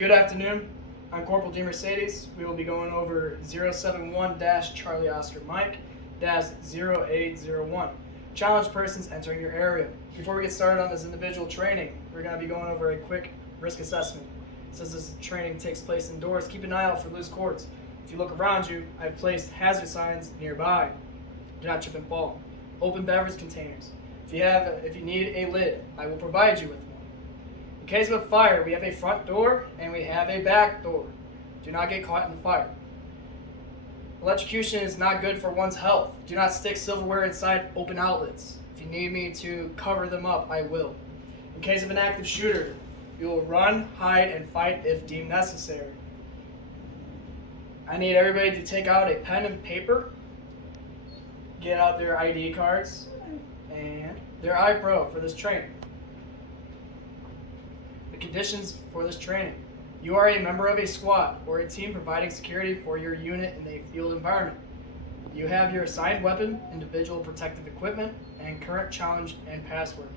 Good afternoon. I'm Corporal D. Mercedes. We will be going over 071-Charlie Oscar Mike -0801. Challenged persons entering your area. Before we get started on this individual training, we're going to be going over a quick risk assessment. Since this training takes place indoors, keep an eye out for loose cords. If you look around you, I've placed hazard signs nearby. Do not trip and fall. Open beverage containers. If you need a lid, I will provide you with one. In case of a fire, we have a front door and we have a back door. Do not get caught in the fire. Electrocution is not good for one's health. Do not stick silverware inside open outlets. If you need me to cover them up, I will. In case of an active shooter, you will run, hide, and fight if deemed necessary. I need everybody to take out a pen and paper, get out their ID cards, and their iPro for this training. The conditions for this training. You are a member of a squad or a team providing security for your unit in a field environment. You have your assigned weapon, individual protective equipment, and current challenge and password.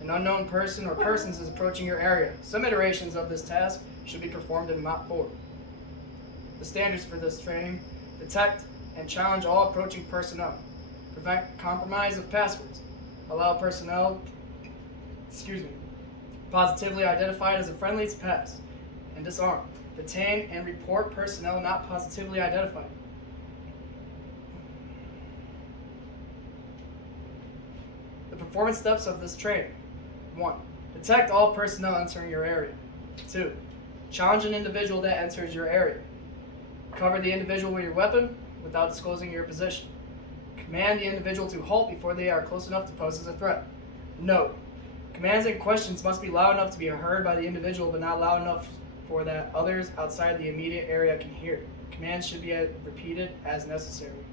An unknown person or persons is approaching your area. Some iterations of this task should be performed in Mach 4. The standards for this training: detect and challenge all approaching personnel. Prevent compromise of passwords. Allow personnel, positively identified as a friendly to pass and disarm. Detain and report personnel not positively identified. The performance steps of this training. 1. Detect all personnel entering your area. 2. Challenge an individual that enters your area. Cover the individual with your weapon without disclosing your position. Command the individual to halt before they are close enough to pose as a threat. Note: commands and questions must be loud enough to be heard by the individual, but not loud enough for that others outside the immediate area can hear. Commands should be repeated as necessary.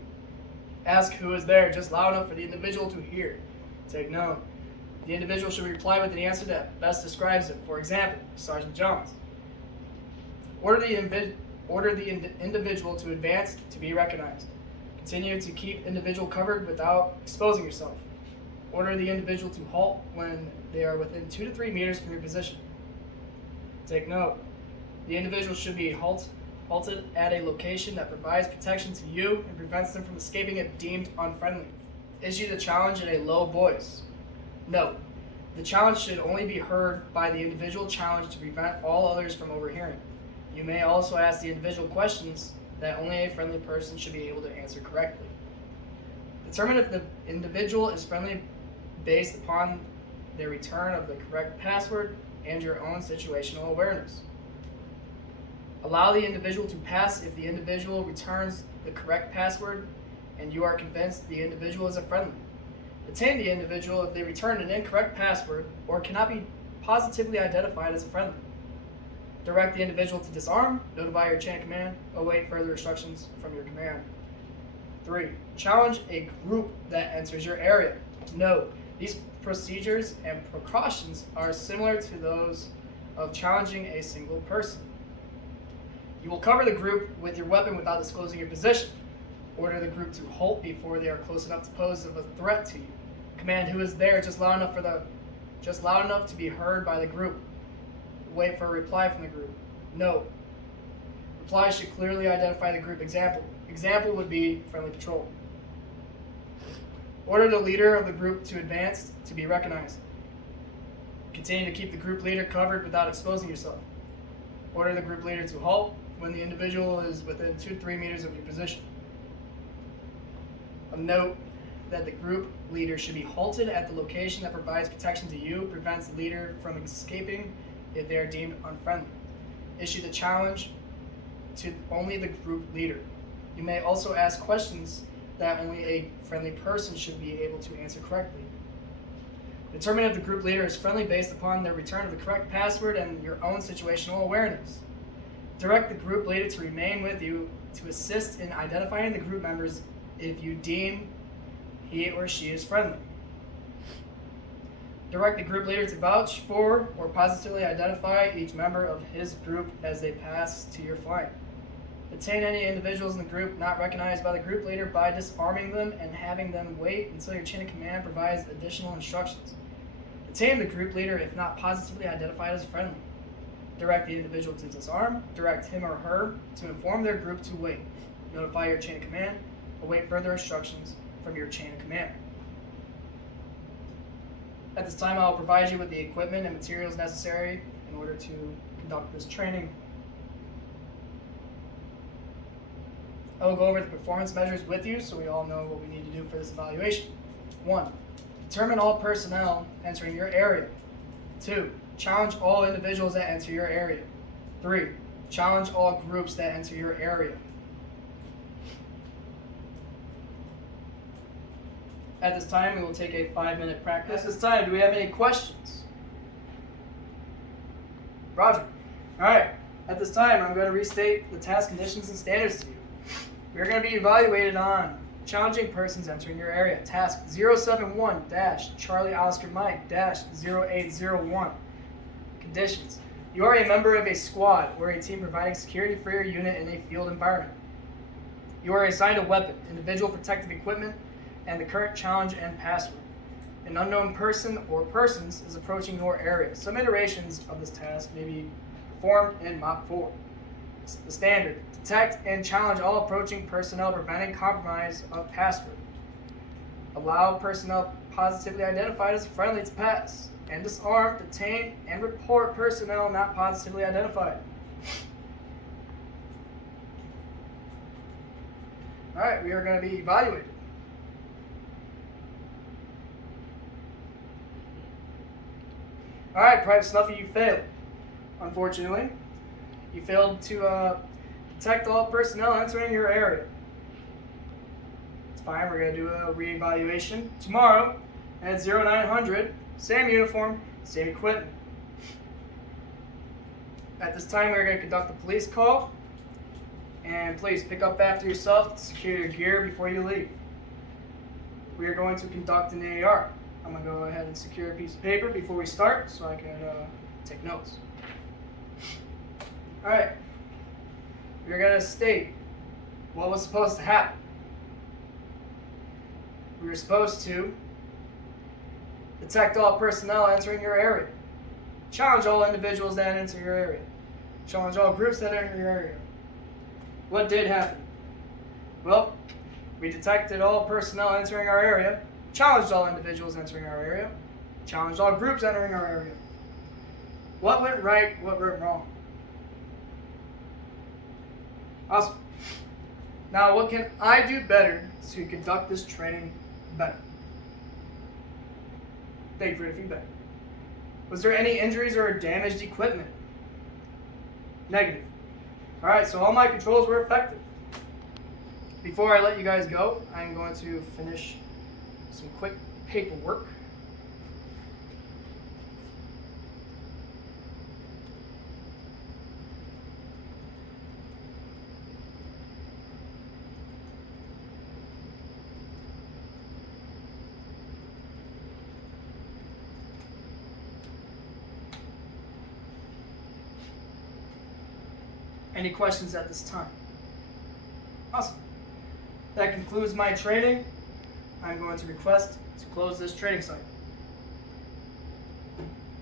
Ask who is there, just loud enough for the individual to hear. Take note: the individual should reply with an answer that best describes it. For example, Sergeant Jones. Order the individual to advance to be recognized. Continue to keep individual covered without exposing yourself. Order the individual to halt when they are within 2 to 3 meters from your position. Take note: the individual should be halted at a location that provides protection to you and prevents them from escaping if deemed unfriendly. Issue the challenge in a low voice. Note: the challenge should only be heard by the individual challenged to prevent all others from overhearing. You may also ask the individual questions that only a friendly person should be able to answer correctly. Determine if the individual is friendly based upon their return of the correct password and your own situational awareness. Allow the individual to pass if the individual returns the correct password and you are convinced the individual is a friendly. Detain the individual if they return an incorrect password or cannot be positively identified as a friendly. Direct the individual to disarm, notify your chain of command, await further instructions from your command. 3. Challenge a group that enters your area. Note: these procedures and precautions are similar to those of challenging a single person. You will cover the group with your weapon without disclosing your position. Order the group to halt before they are close enough to pose a threat to you. Command who is there just loud enough to be heard by the group. Wait for a reply from the group. Note: reply should clearly identify the group. Example would be friendly patrol. Order the leader of the group to advance to be recognized. Continue to keep the group leader covered without exposing yourself. Order the group leader to halt when the individual is within 2 to 3 meters of your position. Note that the group leader should be halted at the location that provides protection to you, prevents the leader from escaping if they are deemed unfriendly. Issue the challenge to only the group leader. You may also ask questions that only a friendly person should be able to answer correctly. Determine if the group leader is friendly based upon their return of the correct password and your own situational awareness. Direct the group leader to remain with you to assist in identifying the group members if you deem he or she is friendly. Direct the group leader to vouch for or positively identify each member of his group as they pass to your flank. Detain any individuals in the group not recognized by the group leader by disarming them and having them wait until your chain of command provides additional instructions. Detain the group leader if not positively identified as friendly. Direct the individual to disarm. Direct him or her to inform their group to wait. Notify your chain of command. Await further instructions from your chain of command. At this time, I will provide you with the equipment and materials necessary in order to conduct this training. I will go over the performance measures with you so we all know what we need to do for this evaluation. 1. Determine all personnel entering your area. 2. Challenge all individuals that enter your area. 3. Challenge all groups that enter your area. At this time, we will take a 5-minute practice. At this time, do we have any questions? Roger. All right. At this time, I'm going to restate the task conditions and standards to you. We are going to be evaluated on challenging persons entering your area. Task 071-Charlie Oscar Mike-0801. Conditions. You are a member of a squad or a team providing security for your unit in a field environment. You are assigned a weapon, individual protective equipment, and the current challenge and password. An unknown person or persons is approaching your area. Some iterations of this task may be performed in Mock 4. The standard. Detect and challenge all approaching personnel, preventing compromise of password. Allow personnel positively identified as friendly to pass. And disarm, detain, and report personnel not positively identified. Alright, we are going to be evaluated. Alright, Private Snuffy, you failed. Unfortunately, you failed to detect all personnel entering your area. It's fine, we're going to do a reevaluation tomorrow at 0900, same uniform, same equipment. At this time, we're going to conduct a police call, and please pick up after yourself, secure your gear before you leave. We are going to conduct an AR. I'm going to go ahead and secure a piece of paper before we start so I can take notes. Alright, we're going to state what was supposed to happen. We were supposed to detect all personnel entering your area. Challenge all individuals that enter your area. Challenge all groups that enter your area. What did happen? Well, we detected all personnel entering our area, challenged all individuals entering our area, challenged all groups entering our area. What went right, what went wrong? Awesome. Now, what can I do better to conduct this training better? Thank you for the feedback. Was there any injuries or damaged equipment? Negative. Alright, so all my controls were effective. Before I let you guys go, I'm going to finish some quick paperwork. Any questions at this time? Awesome. That concludes my training. I'm going to request to close this training site.